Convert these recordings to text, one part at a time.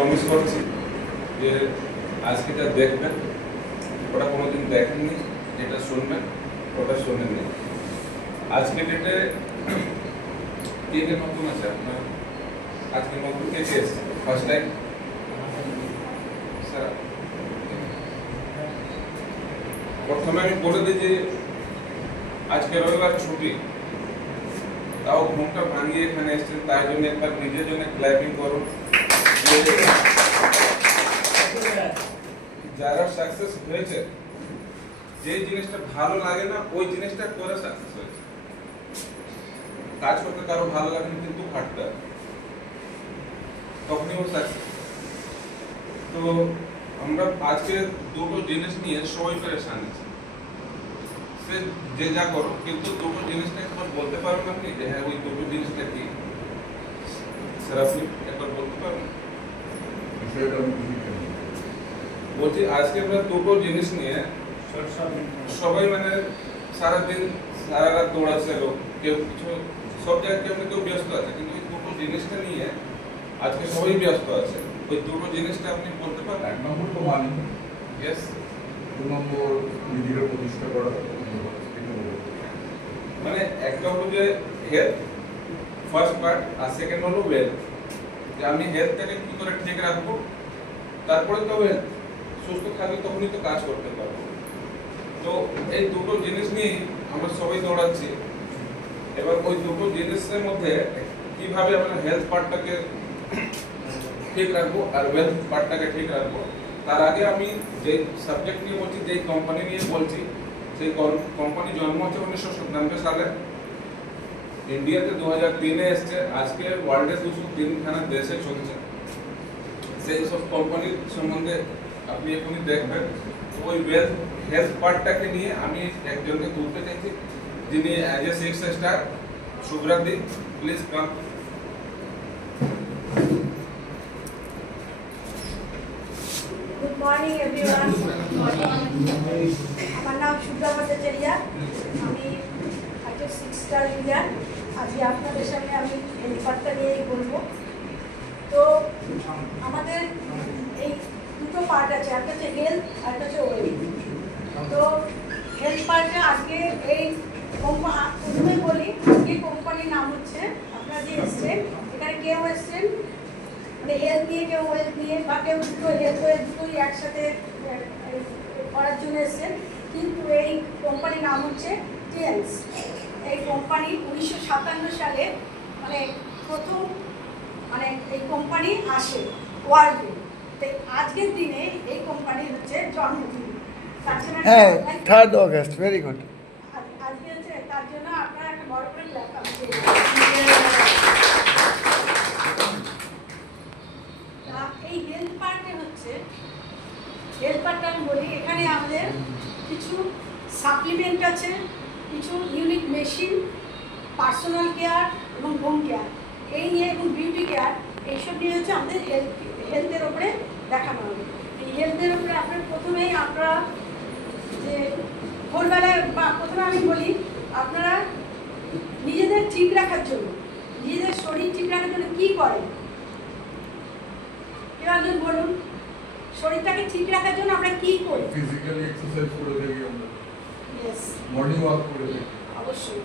Promise করছি যে আজকে যা দেখবেন ওটা কোনোদিন দেখেননি, যেটা শুনবেন ওটা শোনেননি। আজকে ডেটে কে কে নতুন আছে আপনার? আজকে নতুন কে কে এসেছে ফার্স্ট টাইম? স্যার প্রথমে আমি বলে দিই যে আজকে রবিবার ছুটি, তাও ঘুমটা ভাঙিয়ে এখানে এসেছেন, তাই জন্য একবার নিজের জন্য ক্ল্যাপিং করুন। যারা সাকসেস হয়েছে, যে জিনিসটা ভালো লাগে না ওই জিনিসটা করে সাকসেস হয়েছে। কাজ করতে কারো ভালো লাগে না কিন্তু খাটতে তখনই ও সাকসেস। তো আমরা আজকে দুটো জিনিস নিয়ে সবাই পরেশান আছে। সে যে যা করো, কিন্তু দুটো জিনিসটা একবার বলতে পারবেন আপনি যে হ্যাঁ ওই দুটো জিনিসটা কি? স্যার আপনি একবার বলতে পারবেন? বলছি আজকে আমরা দুটো জিনিস নিয়ে সবাই মানে সারাদিন সারা রাত দৌড়াচ্ছে লোক, কেউ কিছু সব জায়গায় কেউ না কেউ ব্যস্ত আছে, কিন্তু ওই দুটো জিনিসটা নিয়ে আজকে সবাই ব্যস্ত আছে। ওই দুটো জিনিসটা আপনি বলতে পারবেন? এক নম্বর তো মানি, ইয়েস। 2 নম্বর নিজেকে প্রতিষ্ঠা করা, মানে একটা হলো যে হেলথ ফার্স্ট পার্ট, আর সেকেন্ড হলো ওয়েলথ। যে আমি হেলথটাকে কি করে ঠিক রাখবো, তারপরে তো ওয়েলথ। সুস্থ থাকলে তখনই তো কাজ করতে পারবো। তো এই দুটো জিনিস নিয়ে আমরা সবাই দৌড়াচ্ছি। এবার ওই দুটো জিনিসের মধ্যে কিভাবে আমরা হেলথ পার্টটাকে ঠিক রাখবো আর ওয়েলথ পার্টটাকে ঠিক রাখবো, তার আগে আমি যে সাবজেক্ট নিয়ে বলছি, যে কোম্পানি নিয়ে বলছি, সেই কোম্পানি জন্ম হচ্ছে 1997 সালে। ইন্ডিয়াতে 2003-এ এসছে। আজকে ওয়ার্ল্ডে 203খানা দেশে চলছে। সেই সব কোম্পানির সম্বন্ধে আপনি এখনই দেখবেন। ওই হেলথ পার্টটাকে নিয়ে আমি একজনকে তুলতে চাইছি, যিনি অ্যাজ এ 6 স্টার, সুব্রাদি, please come. Good morning everyone. আমার নাম সুব্রা ভট্টাচার্য, আমি একটা 6 স্টার লিডার। আজকে আপনাদের সামনে আমি হেলথ পার্টটা নিয়েই বলবো। তো আমাদের এই দুটো পার্ট আছে, একটা হচ্ছে হেলথ আর একটা হচ্ছে ওয়েলথ। তো হেলথ পার্টে আজকে এই প্রথমে বলি, আজকে কোম্পানির নাম হচ্ছে, আপনারা যে এসছেন এখানে কেউ এসছেন মানে হেলথ নিয়ে, কেউ ওয়েলথ নিয়ে, বা কেউ দুটো হেলথ ওয়েলথ দুটোই একসাথে করার জন্য এসছেন, কিন্তু এই কোম্পানির নাম হচ্ছে টিএনস। এই কোম্পানি 1957 সালে মানে প্রথম মানে এই কোম্পানি আসে ওয়ার্ল্ডে। তো আজকের দিনে এই কোম্পানি হচ্ছে জন্মদিন। হ্যাঁ, 3rd August, ভেরি গুড। আজকে হচ্ছে, তার জন্য আপনারা একটা বড় করে ল্যাপটপ এই হেলথ পার্টে হচ্ছে, হেলথ পার্টটা আমি বলি, এখানে আমাদের কিছু সাপ্লিমেন্ট আছে, কিছু ইউনিক মেশিন, পার্সোনাল কেয়ার এবং হোম কেয়ার, এই নিয়ে, এবং বিউটি কেয়ার, এইসব নিয়ে হচ্ছে আমাদের হেলথের ওপরে দেখানো হবে। এই হেলথের ওপরে আপনার প্রথমেই আপনারা যে ভোরবেলায়, বা প্রথমে আমি বলি আপনারা নিজেদের ঠিক রাখার জন্য, নিজেদের শরীর ঠিক রাখার জন্য কী করেন? একজন বলুন, শরীরটাকে ঠিক রাখার জন্য আমরা কি করি? ফিজিক্যালি এক্সারসাইজ করে থাকি আমরা, ইয়েস, মর্নিং ওয়াক করে থাকি। অবশ্যই।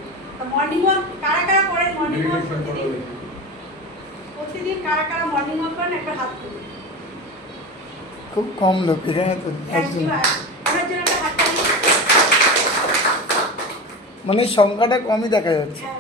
মর্নিং ওয়াক কারা কারা করেন? মর্নিং ওয়াক প্রতিদিন কারা কারা মর্নিং ওয়াক করেন? একবার হাত তুলুন। খুব কম লোকেরা তো, মানে সংখ্যাটা কমই দেখা যাচ্ছে। হ্যাঁ,